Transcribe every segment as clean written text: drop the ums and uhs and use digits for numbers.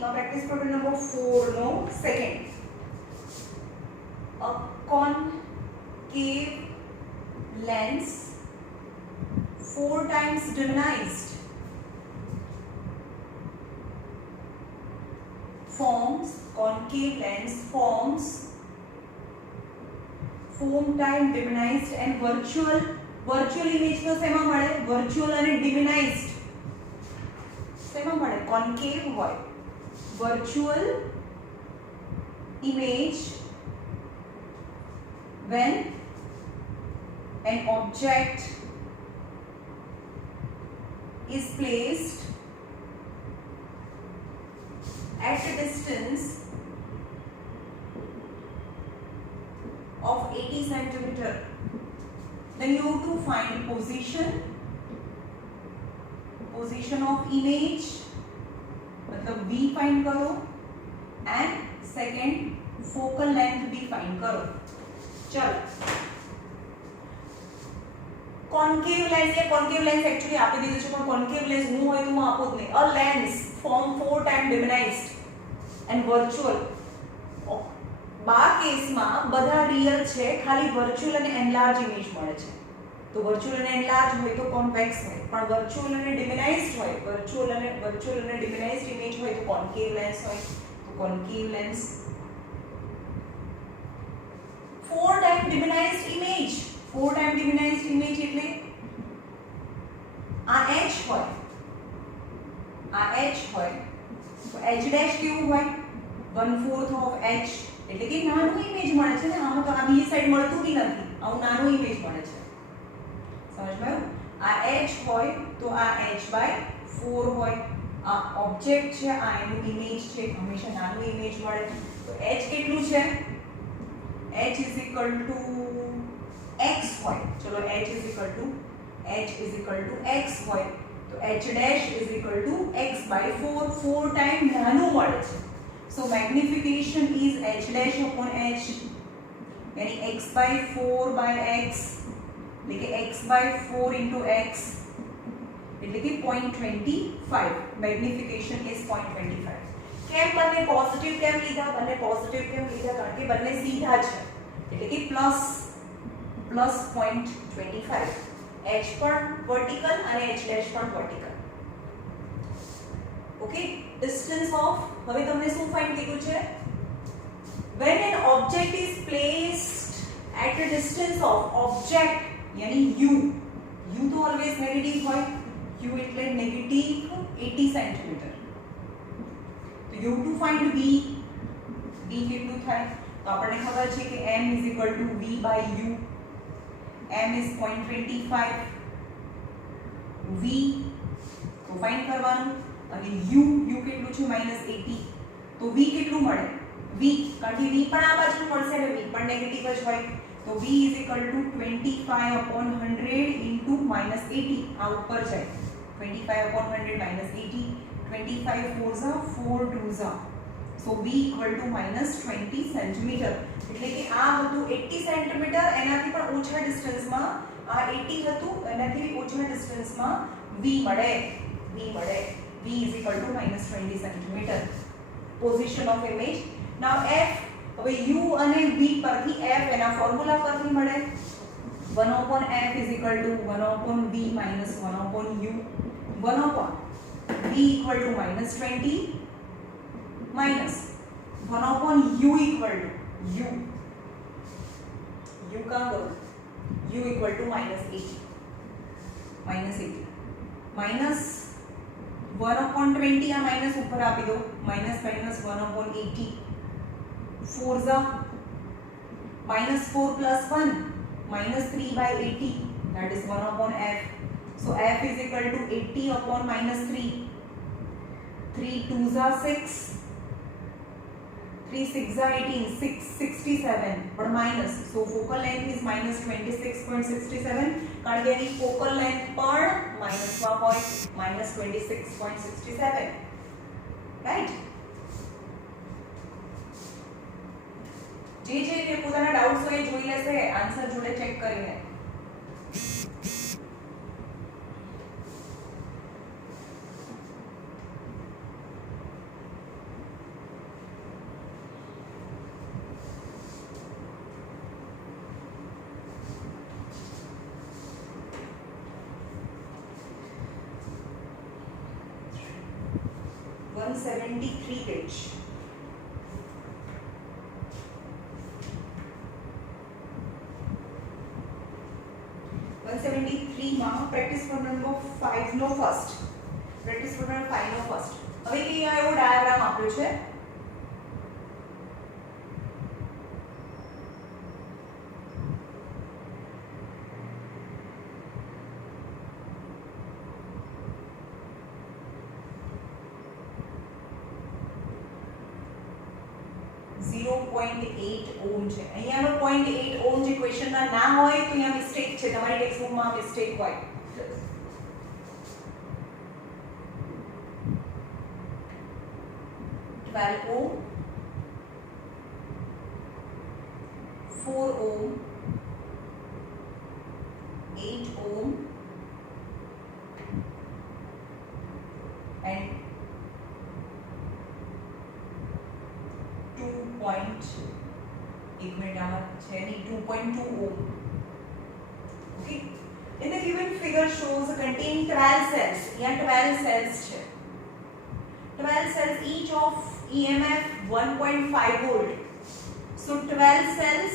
now practice problem number 4 no second. A concave lens 4 times diminished forms concave lens forms 4 times diminished and virtual image તો શેમાં મળે virtual અને diminished શેમાં મળે concave હોય virtual image when an object is placed at a distance of 80 centimeter. Then you have to find position of image मतलब V find करो and second focal length भी find करो. चलो concave lens या concave lens actually આપી દીધું છે પણ concave lens હું હોય તો હું આપું જ નહીં. A lens form 4 times diminished and virtual. બા કેસમાં બધા રિયલ છે ખાલી વર્ચ્યુઅલ અને એનલાર્જ ઇમેજ મળે છે તો વર્ચ્યુઅલ અને એનલાર્જ હોય તો કોન્વેક્સ હોય પણ વર્ચ્યુઅલ અને ડિમિનાઇઝ્ડ હોય વર્ચ્યુઅલ અને ડિમિનાઇઝ્ડ ઇમેજ હોય તો કોન્કેવ લેન્સ હોય તો concave lens 4 time diminished image 4 time diminished image એટલે આ h હોય તો h ડેશ કેવું હોય 1/4 ઓફ h એટલે કે નાનું ઇમેજ મળે છે ને આમાં તો આ બીજી સાઈડ મળતું બી નથી આવું નાનું ઇમેજ મળે છે સમજમાં આ h હોય તો આ h/4 હોય આ ઓબ્જેક્ટ છે આ એનું ઇમેજ છે હંમેશા નાનું ઇમેજ મળે તો h કેટલું છે h x હોય ચલો h x હોય તો h dash x/4 4 ટાઈમ નાનું મળે છે So magnification is h dash upon h यानी x/4 by x એટલે x/4 into x એટલે કે 0.25 magnification is 0.25 કેમ બંને પોઝિટિવ કેમ લીધા કારણ કે બંને સીધા છે એટલે કે પ્લસ 0.25 h પણ વર્ટિકલ અને h dash પણ વર્ટિકલ ઓકે distance of હવે તમને શું ફાઇન્ડ કીધું છે when an object is placed at a distance of object यानी u તો always negative હોય u એટલે negative 80 cm તો you to find v કેટલું થાય તો આપણને ખબર છે કે m v/u m is 0.25 v તો ફાઇન્ડ કરવાનું અને u કેટલું છે -80 તો v કેટલું મળે v કારણ કે v પણ આ બાજુ મળશે અને v પણ નેગેટિવ જ હોય તો v 25/100 into -80 આ ઉપર જાય 25/100 -80 25 4s are 4 2s are so v -20 cm એટલે કે આ હતું 80 cm એનાથી પણ ઓછા ડિસ્ટન્સમાં આ 80 હતું એનાથી ઓછા ડિસ્ટન્સમાં v મળે V is equal to -20 cm. Position of image. Now f હવે u અને v પરથી f એના ફોર્મ્યુલા પરથી મળે 1/f is equal to 1/v minus 1/u 1/v equal to -20 minus 1/u equal to u का करो u equal to -80 minus 1/20 આ માઈનસ ઉપર આપી દો -1/80 4 ઝા -4 + 1 -3/80 that is 1/f so f is equal to 80/-3 3 2s are 6 3 6s are 18 67 but minus so focal length is -26.67 કારણ કે એની focal length પણ માઈનસમાં હોય -26.67 રાઈટ જે પોતાના ડાઉટ્સ હોય જોઈ લેશે આન્સર જોડે ચેક કરીને 173 पेज. 173 માં પ્રેક્ટિસ પ્રોબ્લેમ નંબર 5 નો ફર્સ્ટ. પ્રેક્ટિસ પ્રોબ્લેમ 5 નો ફર્સ્ટ. હવે અહીંયા એવો ડાયાગ્રામ આપ્યો છે. ઓમ છે. અહીંયાનો 0.8 ઓમ જે ક્વેશ્ચનમાં ના હોય તો અહીંયા મિસ્ટેક છે, તમારી ટેક્સ્ટબુકમાં મિસ્ટેક હોય. ohm, 4 ohm, 8 ohm and 2.2 ohm. Okay. In the given figure shows contain 12 cells. यहाँ 12 cells છે. 12 cells each of EMF 1.5 volt. So 12 cells.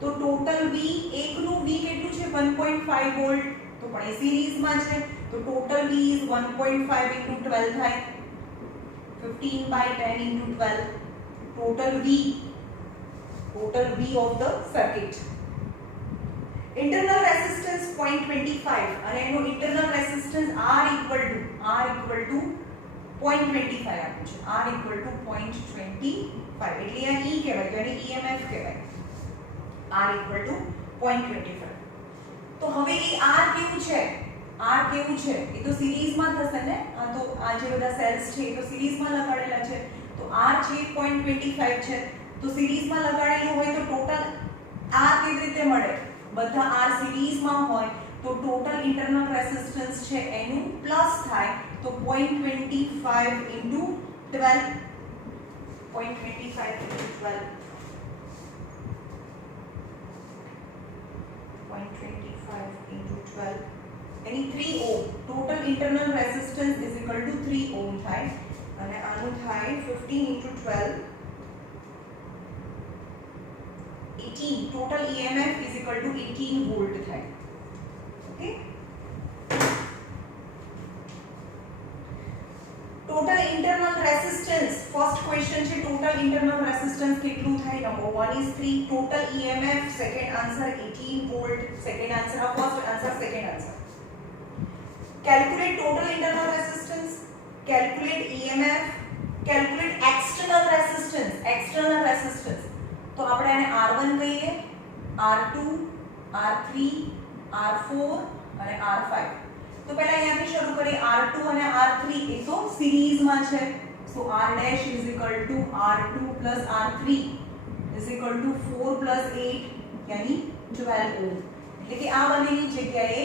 तो total V એકનું V કેટલું છે 1.5 volt. તો પણ એ સિરીઝ માં છે. તો total V is 1.5 into 12 થાય. 15 by 10 into 12. Total V of the circuit. Internal resistance 0.25 અને એનો internal resistance R equal to 0.25 આપ્યું છે. R equal to 0.25 એટલે આ E કહેવાય તો એને EMF કહેવાય. R equal to 0.25. તો હવે એ R કેવું છે? R કેવું છે? એ તો સિરીઝમાં થશે ને. આ તો આ જે બધા સેલ્સ છે એ તો સિરીઝમાં લગાડેલા છે. તો R છે 0.25 છે. તો સિરીઝમાં લગાડેલું હોય તો ટોટલ R કેવી રીતે મળે? બધા R સિરીઝમાં હોય તો ટોટલ ઇન્ટરનલ રેઝિસ્ટન્સ છે એનું પ્લસ થાય. તો 0.25 into 12. 0.25 into 12. 0.25 into 12. Any 3 ohm. Total internal resistance is equal to 3 ohm થાય. અને આનું થાય 15 into 12. 18. Total EMF is equal to 18 volt થાય. Okay. Total internal resistance. First question છે total internal resistance કેટલું થાય? Number 1 is 3. Total EMF. Second answer 18 volt. Second answer. First answer. Second answer. Calculate total internal resistance. Calculate EMF. Calculate external resistance. External resistance. तो આપણે આને R1 કહીએ, R2, R3, R4 અને R5. તો પહેલા અહીંયાથી શરૂ કરીએ. R2 અને R3 એ તો સિરીઝમાં છે. સો R dash is equal to R2 plus R3 is equal to 4 plus 8 यानी 12 ohm. એટલે કે આ બંનેની જગ્યાએ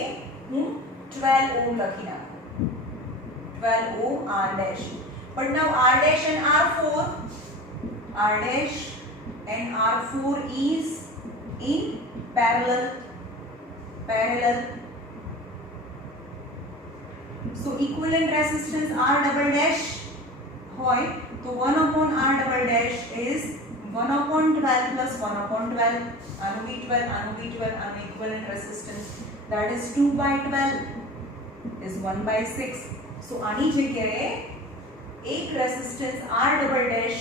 હું 12 ohm લખી નાખું. 12 ohm R dash. But now R dash and R4, R dash and R4 is in parallel. So equivalent resistance R double dash hoy to 1 upon R double dash is 1 upon 12 plus 1 upon 12. Anu B12, anu B12, anu equivalent resistance. That is 2 by 12 is 1 by 6. So आनी जगह एक resistance R double dash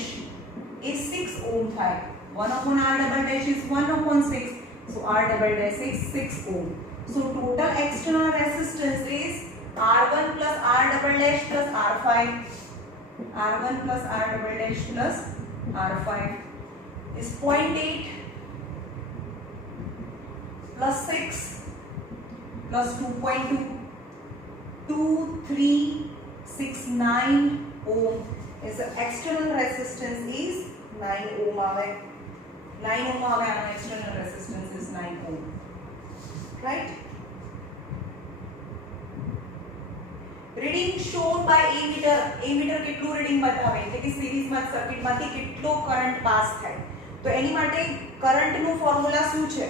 is 6 ohm था. 1 upon R double dash is 1 upon 6. So R double dash is 6 ohm. So total external resistance is R1 plus R double dash plus R5. R1 plus R double dash plus R5 is 0.8 plus 6 plus 2.2. 2369 ohm is the external resistance is 9 ohm આવે. 9 ohm આવે આનો external resistance is 9 ohm. Right? Reading shown by ammeter. Ammeter કેટલું રીડિંગ બતાવે એટલે કે સિરીઝમાં સર્કિટમાંથી કેટલો કરંટ પાસ થાય. તો એની માટે કરંટનું ફોર્મ્યુલા શું છે?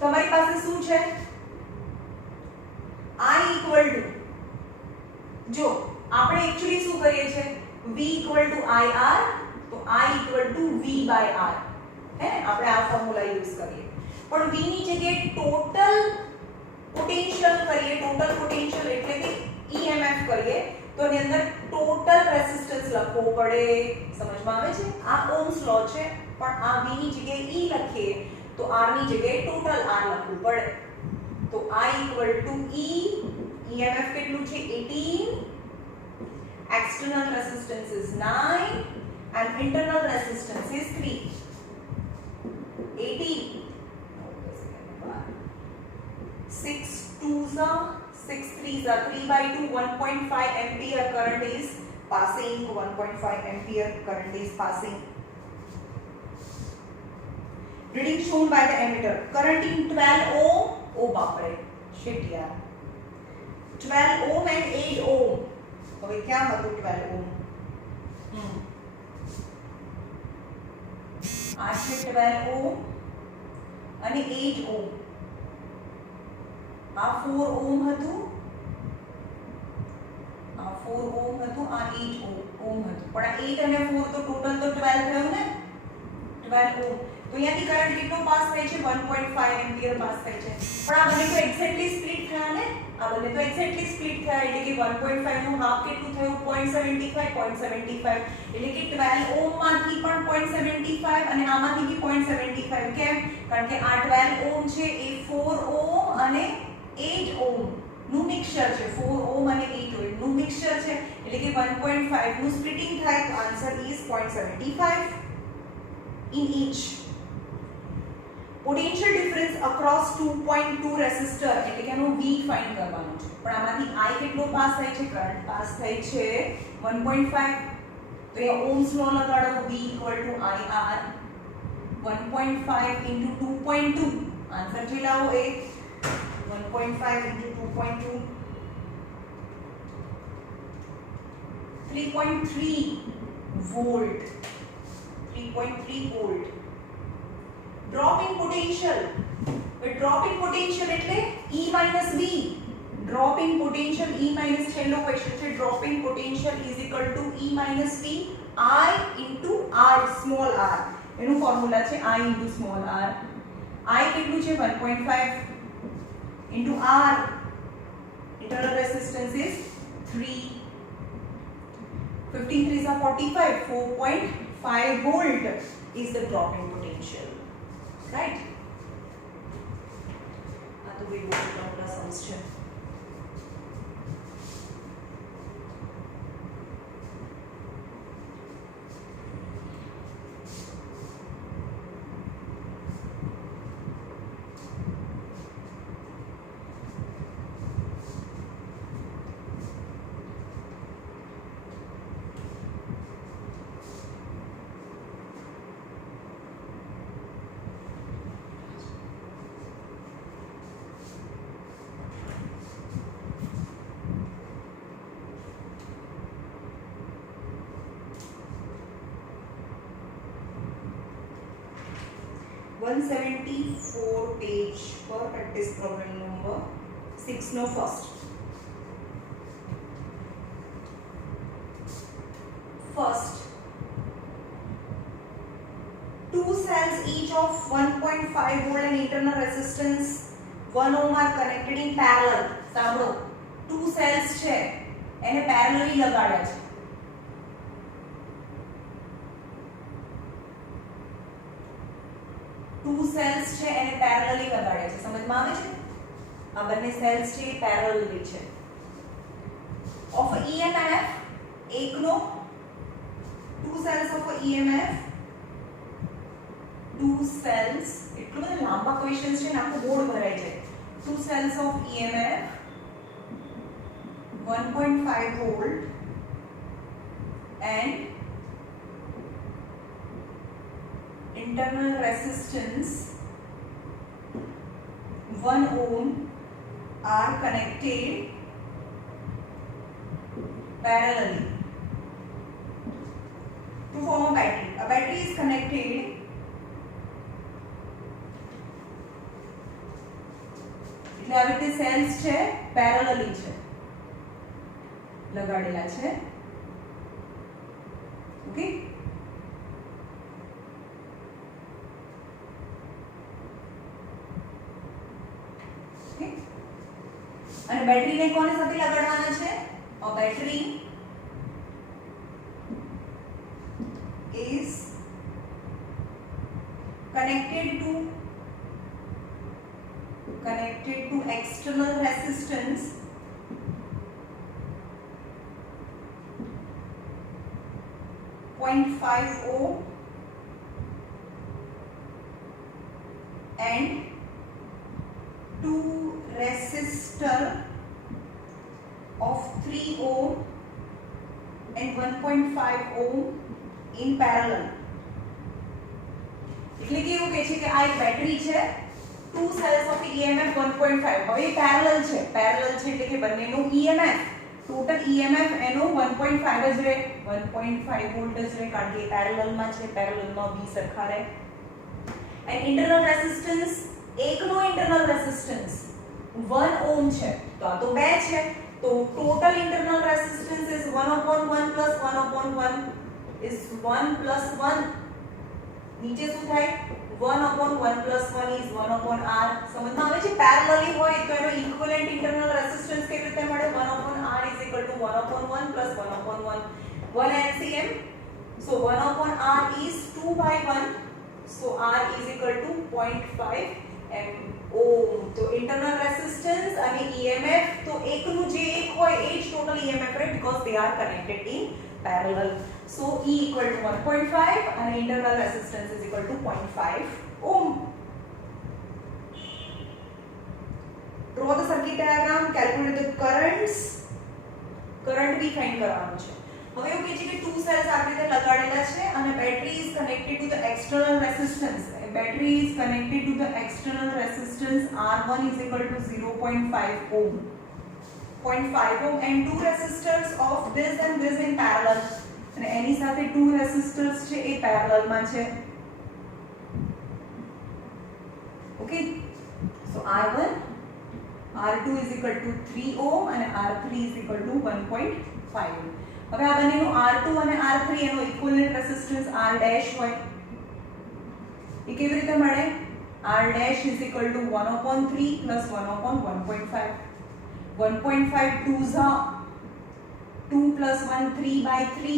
તમારી પાસે શું છે? I equal to, જો આપણે एक्चुअली શું કરીએ છે v = ir તો I = v by r હે આપણે આ ફોર્મ્યુલા યુઝ કરીએ પણ v ની જગ્યાએ ટોટલ પોટેન્શિયલ કરીએ ટોટલ પોટેન્શિયલ એટલે કે EMF કરીએ તો એની અંદર ટોટલ રેઝિસ્ટન્સ લખવો પડે સમજમાં આવે છે આ ઓહ્મ્સ લો છે પણ આ v ની જગ્યાએ e લખીએ તો r ની જગ્યાએ ટોટલ r લખવું પડે તો I = e EMF કેટલું છે 18 external resistance is 9 and internal resistance is 3 18 6 2s are 6 3s are 3/2 1.5 ampere current is passing 1.5 ampere current is passing reading shown by the ammeter current in 12 ohm oh bapre shit yaar 12 ohm and 8 ohm હવે ક્યાં હતું 12 ઓહ્મ આ છે 12 ઓહ્મ અને 8 ઓહ્મ આ 4 ઓહ્મ હતું આ 4 ઓહ્મ હતું આ 8 ઓહ્મ હતું પણ આ 8 અને 4 તો ટોટલ તો 12 થયું ને 12 ઓહ્મ તો અહીંયાથી કરંટ કેટલો પાસ થાય છે 1.5 એમ્પિયર પાસ થાય છે પણ આ બંને તો એક્ઝેક્ટલી સ્પ્લિટ થયા ને આ બંને તો એક્ઝેક્ટલી સ્પ્લિટ થયા એટલે કે 1.5 નું હાફ કેટલું થયું 0.75 એટલે કે 12 ઓહ્મ માંથી પણ 0.75 અને આમાંથી બી 0.75 કેમ કારણ કે આ 12 ઓહ્મ છે એ 4 ઓહ્મ અને 8 ઓહ્મ નું મિક્સચર છે 4 ઓહ્મ અને 8 ઓહ્મ નું મિક્સચર છે એટલે કે 1.5 નું સ્પ્લિટિંગ થાય તો answer is 0.75 in each potential difference across 2.2 resistor એટલે કે એનો V ફાઇન્ડ કરવાનો છે પણ આમાંથી I કેટલો પાસ થાય છે કરંટ પાસ થાય છે 1.5 તો એ ઓહ્મ્સ લો લગાડો V = IR 1.5 into 2.2 આન્સર જે લાવો એ 1.5 into 2.2 3.3 volt 3.3 volt drop in potential with drop in potential એટલે E minus V drop in potential E minus છેલ્લો ક્વેશ્ચન છે drop in potential is equal to E minus V I into R small r એનું ફોર્મ્યુલા છે I into small r I કેટલું છે 1.5 into R internal resistance is 3 15 3s are 45 4.5 volt is the drop in potential right આ તો બી બહુ મોટા સમ્સ છે page पर प्रैक्टिस प्रॉब्लम नंबर 6 नो first 2 cells each of 1.5 volt and internal resistance 1 ohm are connected in parallel સાંભળો 2 cells છે એને parallelly લગાડ્યા છે 2 cells છે એને parallelly લગાડ્યા છે સમજમાં આવે છે આ બંને cells છે એ parallelly છે of EMF એકનો 2 cells of EMF 2 cells એટલું બધું લાંબા ક્વેશ્ચન્સ છે ને આખો બોર્ડ ભરાઈ જાય 2 cells of EMF 1.5 volt and internal resistance 1 ohm are connected parallelly to form a battery. A battery is connected એટલે આવી રીતે સેલ્સ છે પેરેલલી છે લગાડેલા છે. ઓકે, અને બેટરીને કોને સાથે લગાડવાના છે? A battery is connected to external resistance .5 ohm and to resistor of 3 ohm and 1.5 ohm in parallel. એટલે કે એવું કહે છે કે આ એક બેટરી છે, 2 cells of EMF 1.5. હવે પેરેલલ છે એટલે કે બંનેનું EMF ટોટલ EMF એનો 1.5 જ રહે, 1.5 વોલ્ટ જ રહે, કારણ કે પેરેલલમાં છે, પેરેલલમાં બી સરખા રહે. એન્ડ ઇન્ટરનલ રેઝિસ્ટન્સ, એકનો ઇન્ટરનલ રેઝિસ્ટન્સ 1 ઓહમ છે, તો આ તો 2 છે, તો ટોટલ ઇન્ટરનલ રેઝિસ્ટન્સ ઇઝ 1/1 plus 1/1 is 1 plus 1. નીચે શું થાય? 1/1 plus 1 is 1/r. સમજમાં આવે છે? પેરેલલી હોય તો એનો ઇક્વિવેલન્ટ ઇન્ટરનલ રેઝિસ્ટન્સ કેવી રીતે મળે? 1/r is equal to 1/1 plus 1/1. 1 LCM, so 1/r is 2/1, so r is equal to 0.5 ohm. તો ઇન્ટરનલ રેઝિસ્ટન્સ અને EMF તો એકનું જે એક હોય એ જ ટોટલ EMF રહે, because they are connected in parallel. So E equal to 1.5 and internal resistance is equal to 0.5 ohm. Draw the circuit diagram, calculate the currents. Current भी find કરવાનું છે. હવે એવું કહે છે કે 2 cells આ રીતે લગાડેલા છે અને battery is connected to the external resistance. Battery is connected to the external resistance R1 is equal to 0.5 ohm. 0.5 ohm and 2 resistors of this and this in parallel. અને એની સાથે 2 રેઝિસ્ટર્સ છે એ પેરેલલમાં છે. ઓકે, સો R1 R2 is equal to 3 ohm અને R3 is equal to 1.5 ohm. હવે આ બંનેનો R2 અને R3 એનો ઇક્વિવેલન્ટ રેઝિસ્ટન્સ R ડેશ હોય. એ કેવી રીતે મળે? R dash is equal to 1/3 plus 1/1.5. 1.5 2s are 2 plus 1 3/3.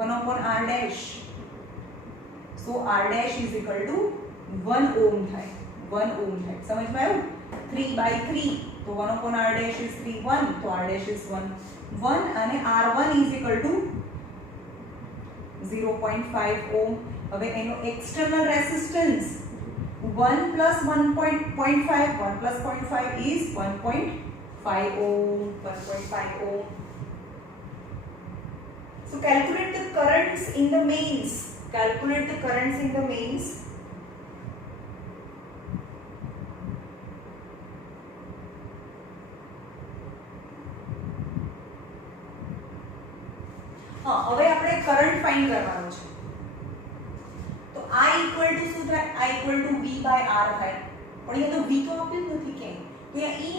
1/r dash. So R dash is equal to 1 ohm થાય. 1 ohm થાય. સમજમાં આવ્યું? 3/3. તો 1/r dash is 3 1. તો R dash is 1 1 અને R1 is equal to 0.5 ohm. હવે એનો એક્સટર્નલ રેઝિસ્ટન્સ 1 plus 1.5 1 plus 0.5 is 1.5 ohm. 1.5 ohm. So calculate the currents in the mains. Calculate the currents in the mains. હા, હવે આપણે કરંટ ફાઇન્ડ કરવાનો છે. તો I equal to શું થાય? I equal to V by R થાય. પણ અહીંયા તો V તો આપ્યું જ નથી કેમ? તો અહીંયા E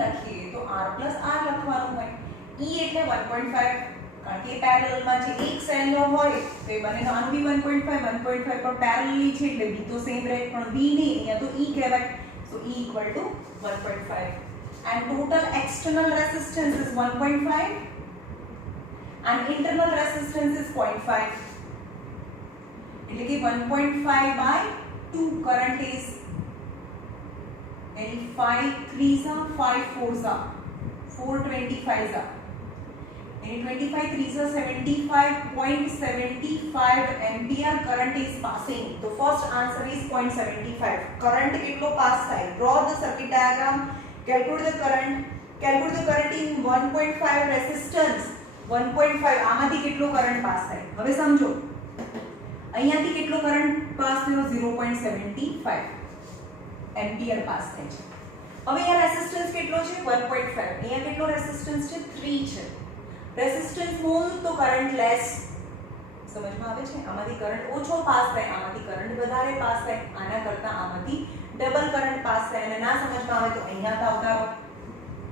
લખીએ તો R plus R લખવાનું હોય. E એટલે 1.5 કારણ કે પેરેલલમાં છે, એક સેલનો હોય તો એ બંનેનો આનું બી 1.5 1.5 પર પેરેલલી છે એટલે V તો સેમ રહે, પણ V નહીં, અહીંયા તો E કહેવાય. So E equal to 1.5 and total external resistance is 1.5 and internal resistance is 0.5. એટલે કે 1.5 by 2 current is any 5 3s are 5 4s are 425s are any 25 3s are 75.75 ampere current is passing. So first answer is 0.75. current કેટલો પાસ થાય? Draw the circuit diagram, calculate the current in 1.5 resistance. 1.5 આમાંથી કેટલો current pass થાય? હવે સમજો, અહીંયાથી કેટલો કરંટ પાસ થયો? 0.75 એમ્પિયર પાસ થાય છે. હવે અહીંયા રેઝિસ્ટન્સ કેટલો છે? 1.5. અહીંયા કેટલો રેઝિસ્ટન્સ છે? 3 છે. રેઝિસ્ટન્સ મોર તો કરંટ લેસ. સમજમાં આવે છે? આમાંથી કરંટ ઓછો પાસ થાય, આમાંથી કરંટ વધારે પાસ થાય, આના કરતા આમાંથી ડબલ કરંટ પાસ થાય. અને ના સમજમાં આવે તો અહીંયા આવતા રહો.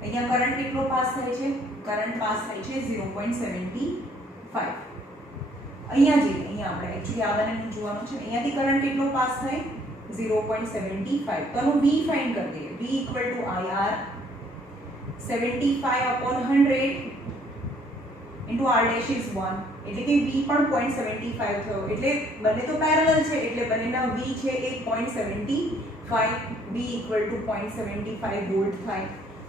અહીંયા કરંટ કેટલો પાસ થાય છે? કરંટ પાસ થાય છે 0.75. અહીંયા જે અહીંયા આપણે એક્ચ્યુઅલી આ બંનેનું જોવાનું છે. અહીંયાથી કરંટ કેટલો પાસ થાય? 0.75. તો આનું V ફાઇન્ડ કરી દઈએ. V equal to IR 75 upon 100 into R dash is 1. એટલે કે V પણ 0.75 થયો. એટલે બંને તો પેરેલલ છે એટલે બંનેના V છે એ 0.75. V equal to 0.75 વોલ્ટ થાય.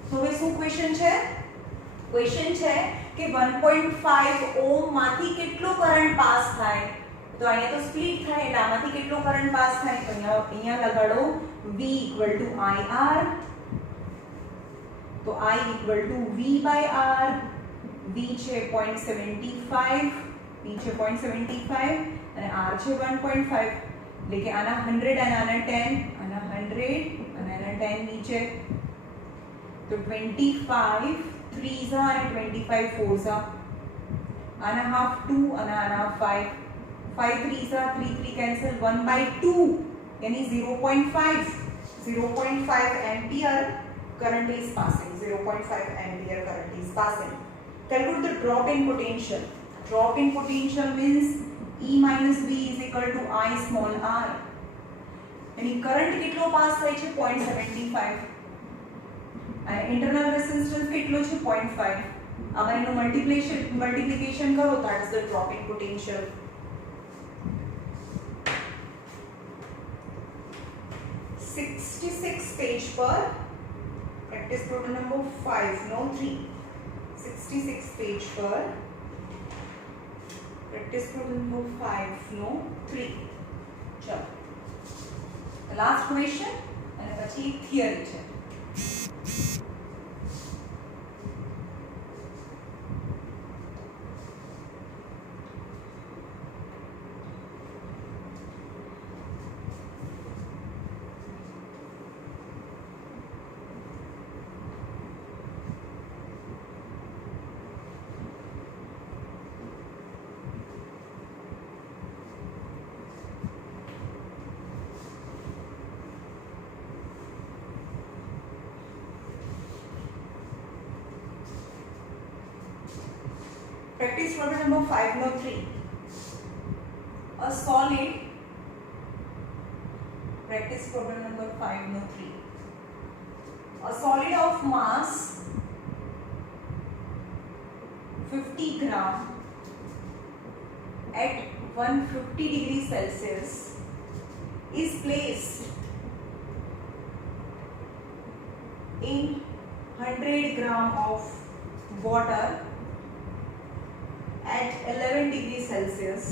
તો હવે શું ક્વેશ્ચન છે? ક્વેશ્ચન છે કે 1.5 ઓહમ માંથી કેટલો કરંટ પાસ થાય? તો અહીંયા તો સ્પ્લિટ થાય એટલે આમાંથી કેટલો કરંટ પાસ થાય? તો અહીંયા લગાડો V equal to IR. તો I equal to V by R. V છે 0.75, V છે 0.75 અને R છે 1.5. એટલે કે આના 100 અને આના 10, આના 100 અને આના 10 નીચે. તો 25 3s are and 25 4s are. આના હાફ 2 અને આના 5. 5 3s are 3 3 cancel 1/2 यानी 0.5 ampere current is passing. 0.5 ampere current is passing. Calculate the drop in potential. Drop in potential means E minus V is equal to I small r. यानी करंट કેટલો પાસ થાય છે? 0.75. અને internal resistance કેટલો છે? 0.5. આ બંનેનું મલ્ટીપ્લિકેશન કરો that is the drop in potential. 66 page पर practice problem number 5 no 3. 66 page पर practice problem number 5 no 3. चलो लास्ट क्वेश्चन અને પછી થિયરી છે. Practice problem number 5 no 3. A solid. Practice problem number 5 no 3. A solid of mass 50 gram at 150 degrees Celsius is placed in 100 gram of water at 11 degrees Celsius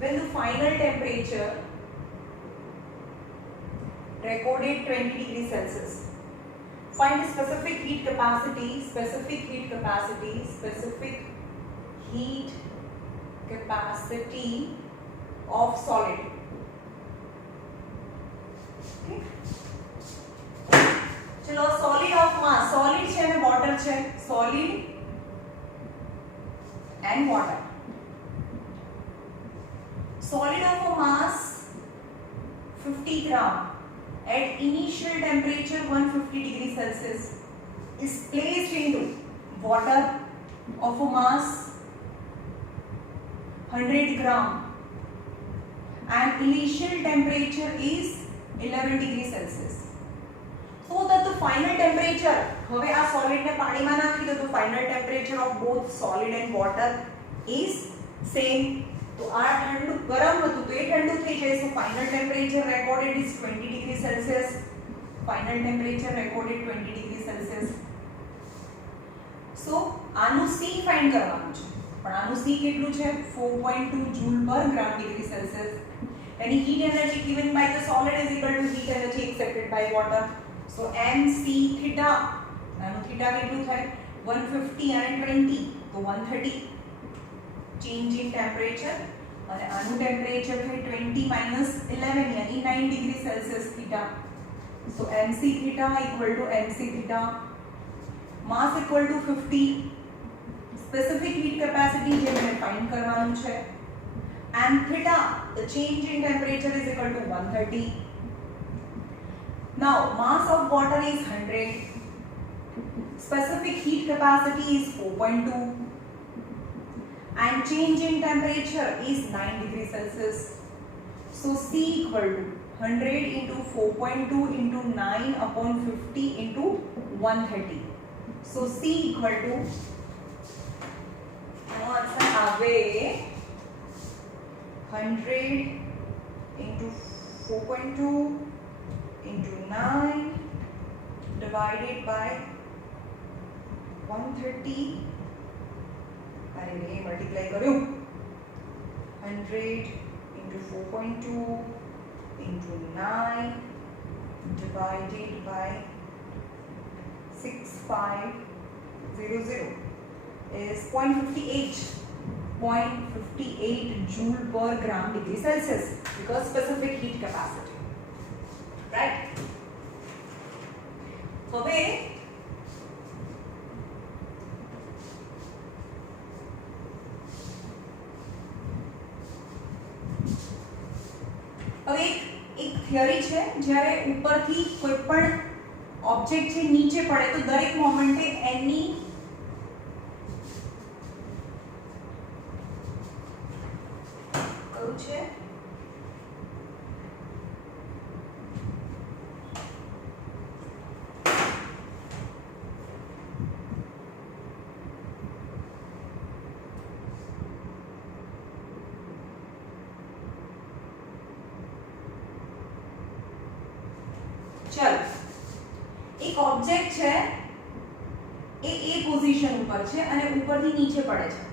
when the final temperature recorded 20 degrees Celsius. Find the specific heat capacity of solid. Okay. चलो solid of mass, solid છે ને water છે, solid and water. Solid of a mass 50 gram at initial temperature 150 degrees Celsius is placed into water of a mass 100 gram and initial temperature is 11 degrees Celsius. So that the final temperature, હવે આ solid ને પાણીમાં નાખી દો તો final temperature of both solid and water is same. તો આ ઠંડુ ગરમ હતું તો એ ઠંડુ થઈ જાય. So final temperature recorded is 20 degrees Celsius. Final temperature recorded 20 degrees Celsius. So આનું C find કરવાનું છે. પણ આનું C કેટલું છે? 4.2 joule per gram degree Celsius. Any heat energy given by the solid is equal to heat energy accepted by water. So mc theta, આનું theta કેટલું થાય? 150 and 20 તો 130 change in temperature અને આનું temperature થાય 20 minus 11 यानी 9 degree Celsius theta. So mc theta equal to mc theta. Mass equal to 50. Specific heat capacity જે મને find કરવાનું છે. And theta, the change in temperature is equal to 130. Now mass of water is 100. specific heat capacity is 4.2 and change in temperature is 9 degrees Celsius. So C equal to 100 into 4.2 into 9 upon 50 into 130. So C equal to answer આવે 100 into 4.2 into 9 divided by 130. अरे रे मल्टीप्लाई करो 100 into 4.2 into 9 divided by 6500 is 0.58 joule per gram degree Celsius because specific heat capacity, right? હવે એક થિયરી છે જ્યારે ઉપરથી કોઈ પણ ઓબ્જેક્ટ છે નીચે પડે તો દરેક મોમેન્ટે એની કયું છે चल एक ऑब्जेक्ट है ए पोजीशन ऊपर છે અને ઉપરથી નીચે પડે છે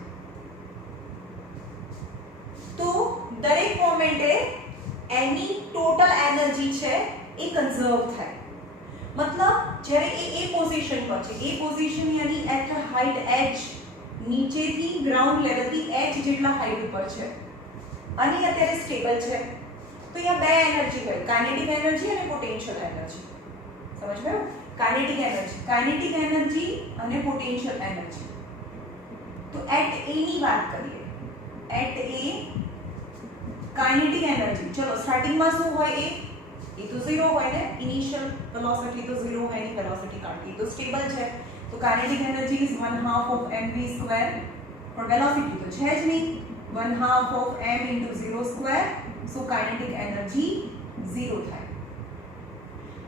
તો દરેક મોમેન્ટે એની ટોટલ એનર્જી છે એ કન્ઝર્વ થાય मतलब જ્યારે એ પોઝિશન પર છે એ પોઝિશન यानी એટ હાઈટ h નીચેથી ગ્રાઉન્ડ લેવલથી h જેટલા હાઈટ ઉપર છે અને અત્યારે સ્ટેબલ છે तो यहाँ બે એનર્જી હોય કાઇનેટિક એનર્જી અને પોટેન્શિયલ એનર્જી समझ में काइनेटिक एनर्जी અને પોટેન્શિયલ એનર્જી તો એટ એ ની વાત કરીએ એટ એ કાઇનેટિક એનર્જી ચલો સ્ટાર્ટિંગ માં શું હોય એ તો 0 હોય ને ઇનિશિયલ વેલોસિટી તો 0 હોય ની વેલોસિટી કાઢી તો સ્ટેબલ છે તો kinetic energy is 1/2 of mv² और वेलोसिटी तो है ज नहीं 1/2 of m into 0² so kinetic energy 0 થાય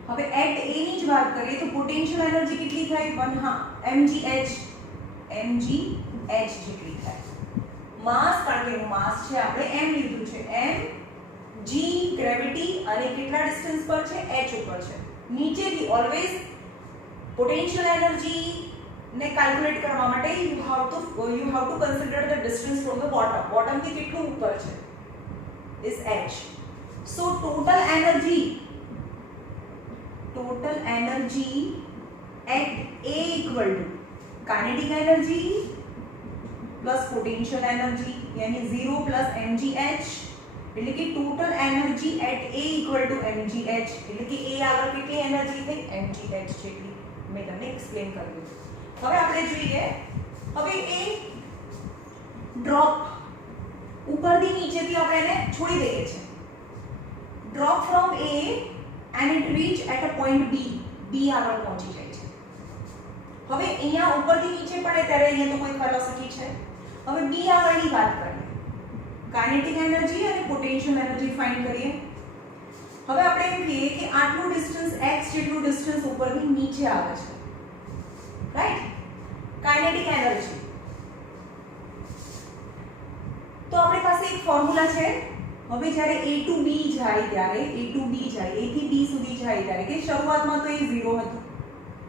હવે એટ એ ની જ વાત કરીએ તો પોટેન્શિયલ એનર્જી કેટલી થાય 1/2 mgh જેટલી થાય માસ કારણ કે એનું માસ છે આપણે m લીધું છે m g ગ્રેવિટી અને કેટલા ડિસ્ટન્સ પર છે h ઉપર છે નીચેથી ઓલવેઝ પોટેન્શિયલ એનર્જી ને કેલ્ક્યુલેટ કરવા માટે you have to consider the distance from the bottom થી કેટલું ઉપર છે is h so total energy at a equal to kinetic energy plus potential energy यानी 0 plus mgh એટલે કે total energy at a equal to mgh એટલે કે a આગળ કેટલી એનર્જી થઈ mgh જેટલી મેં તમને એક્સપ્લેન કર્યું હવે આપણે જોઈએ હવે એ ડ્રોપ ઉપરથી નીચેથી આપણે એને છોડી દઈએ છે drop from a and it reach at a point b આગળ પહોંચી જાય છે હવે અહીંયા ઉપરથી નીચે પડે ત્યારે અહીંયા તો કોઈ વેલોસિટી છે હવે b આગળની વાત કરીએ કાઇનેટિક એનર્જી અને પોટેન્શિયલ એનર્જી ફાઇન્ડ કરીએ હવે આપણે એમ કહીએ કે આટલું ડિસ્ટન્સ x જેટલું ડિસ્ટન્સ ઉપરથી નીચે આવે છે રાઈટ કાઇનેટિક એનર્જી તો આપણી પાસે એક ફોર્મ્યુલા છે હવે જ્યારે a to b જાય ત્યારે a to b જાય a થી b સુધી જાય ત્યારે કે શરૂઆતમાં તો એ 0 હતું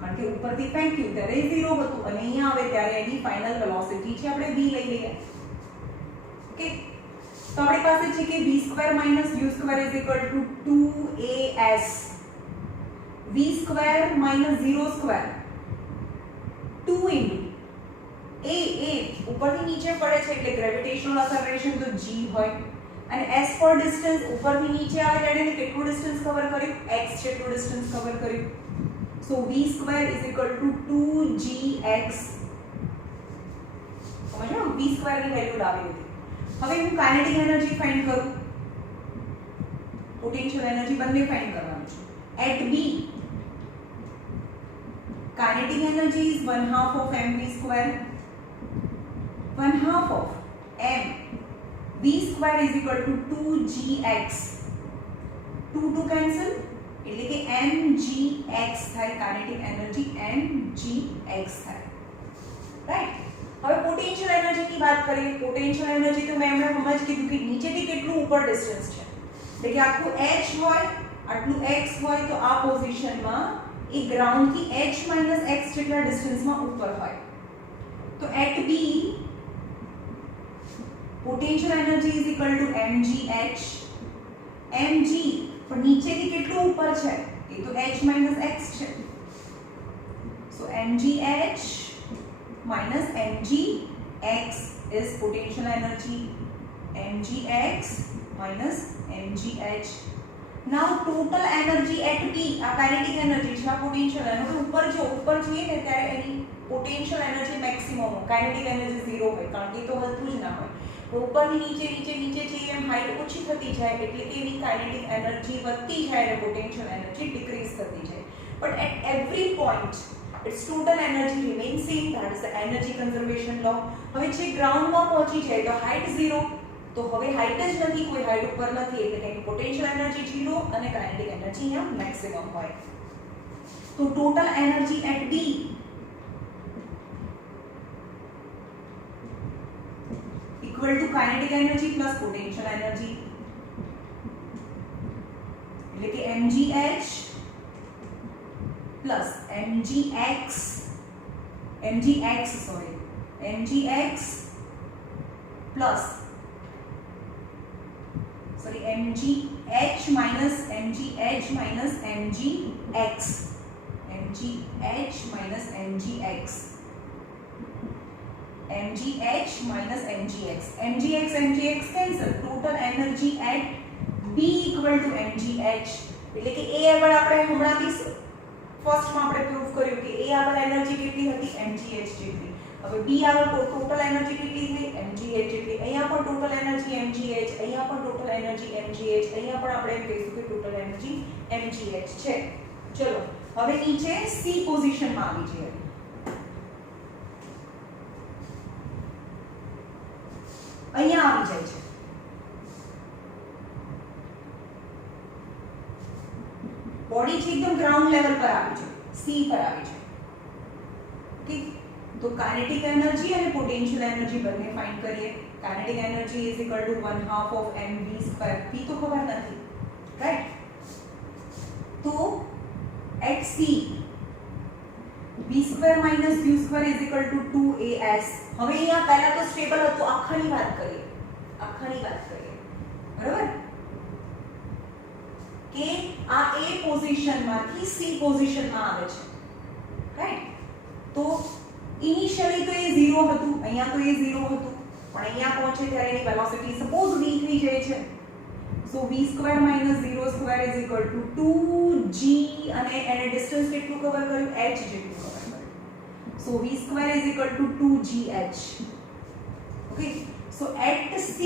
કારણ કે ઉપરથી ફેંક્યું ત્યારે એ 0 હતું અને અહીંયા આવે ત્યારે એની ફાઇનલ વેલોસિટી છે આપણે b લઈ લઈએ ઓકે તો આપણી પાસે છે કે v² - u² = 2as v² - 0² 2 into a ઉપરથી નીચે પડે છે એટલે ગ્રેવિટેશનલ એક્સેલરેશન તો g હોય અને s for distance ઉપરથી નીચે આવે એટલે એને કેટલું ડિસ્ટન્સ કવર કર્યું x જેટલું ડિસ્ટન્સ કવર કર્યું સો v² = 2gx સમજો v² ની વેલ્યુ લાવી હતી હવે હું કાઇનેટિક એનર્જી ફાઇન્ડ કરું પોટેન્શિયલ એનર્જી બંને ફાઇન્ડ કરવાનું છે at b kinetic energy is 1/2 of mv square, 1/2 of m v square is equal to 2gx, 2 cancel એટલે કે mgx થાય, kinetic energy mgx થાય, રાઈટ। હવે પોટેન્શિયલ એનર્જી ની વાત કરીએ। પોટેન્શિયલ એનર્જી તો મેં હમણાં સમજ કીધું કે નીચેથી કેટલું ઉપર ડિસ્ટન્સ છે, એટલે કે આખું h હોય, આટલું x હોય, તો આ પોઝિશનમાં એ ગ્રાઉન્ડ થી h - x જેટલા ડિસ્ટન્સમાં ઉપર હોય। તો at b potential energy is equal to mgh, mg પણ નીચેથી કેટલું ઉપર છે, એ તો h - x છે, સો mgh minus mgx is potential energy, mgx minus mgh. Now total energy at p, આ kinetic energy છે, આ potential energy ઉપર જો ઉપર જઈએ ને ત્યારે એની potential energy maximum હોય, kinetic energy 0 હોય, કારણ કે તો હલતું જ ના હોય। તો ઉપરથી નીચે નીચે નીચે જઈએ એમ હાઈટ ઓછી થતી જાય, એટલે કે એની kinetic energy વધતી જાય અને potential energy decrease થતી જાય। But at every point its total energy remains same, that is the energy conservation law। હવે જે ગ્રાઉન્ડમાં પહોંચી જાય તો હાઈટ 0, તો હવે હાઈટ જ નથી, કોઈ હાઈટ ઉપર નથી, એટલે કે પોટેન્શિયલ એનર્જી 0 અને કાઇનેટિક એનર્જી અહીંયા મેક્સિમમ હોય। તો total energy at B equal to kinetic energy plus potential energy, એટલે કે mgh plus mgx plus mgh minus mgh minus mgx, mgh minus mgx, mgh minus mgx, mgx cancel, total energy at B equal to mgh, એટલે કે a આગળ આપણે હમણાં બી ફર્સ્ટ માં આપણે પ્રૂફ કર્યું કે a આગળ એનર્જી કેટલી હતી, mgh જેટલી। હવે b આગળ ટોટલ એનર્જી કેટલી થઈ, mgh જેટલી। અહીંયા પણ ટોટલ એનર્જી mgh, અહીંયા પણ ટોટલ એનર્જી mgh, અહીંયા પણ આપણે એમ કહીશું કે ટોટલ એનર્જી mgh છે। ચલો હવે નીચે c પોઝિશનમાં આવી જઈએ। અહીંયા આવી જાય છે, બોડી છે એકદમ ગ્રાઉન્ડ લેવલ પર આવી છે, c પર આવી છે, ઓકે। તો કાઇનેટિક એનર્જી અને પોટેન્શિયલ એનર્જી બંને ફાઇન્ડ કરીએ। Kinetic energy is equal to 1/2 of mv square, p તો ખબર નથી, રાઈટ। તો at c v square minus u square is equal to 2as। હવે અહીંયા પહેલા તો સ્ટેબલ હતું, આખાની વાત કરીએ, બરાબર, કે આ a પોઝિશનમાંથી c પોઝિશનમાં આવે છે, રાઈટ। તો ઇનિશિયલી તો એ 0 હતું, અહીંયા તો એ 0 હતું, પણ અહીંયા પહોંચે ત્યારે એની વેલોસિટી સપોઝ v થઈ જાય છે, સો v square minus 0 square is equal two 2g, અને એને ડિસ્ટન્સ કેટલું કવર કર્યું, h જેટલું કવર કર્યું, so v square is equal to 2gh, okay. So at c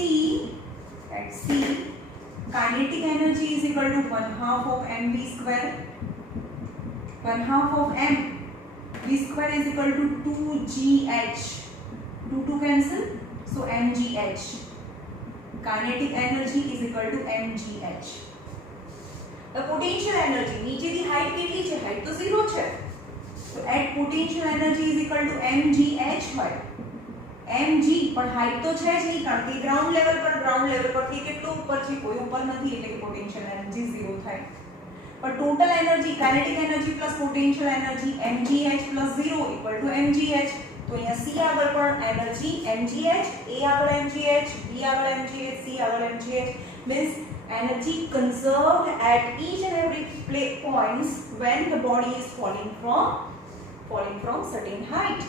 kinetic energy is equal to 1/2 of mv square, 1/2 of m v square is equal to 2gh, 2 cancel, so mgh, kinetic energy is equal to mgh। the potential energy નીચેથી હાઈટ કેટલી છે, હાઈટ તો 0 છે, so at potential energy is equal to mgh હોય, mg પણ હાઈટ તો છે જ નહીં, કારણ કે ગ્રાઉન્ડ લેવલ પરથી કેટલું ઉપર છે, કોઈ ઉપર નથી, એટલે કે પોટેન્શિયલ એનર્જી 0 થાય। પણ total energy kinetic energy plus potential energy mgh plus 0 equal to mgh। તો અહીંયા c આગળ પણ એનર્જી mgh, a આગળ mgh, b આગળ mgh, c આગળ mgh, means energy conserved at each and every points when the body is falling from certain height।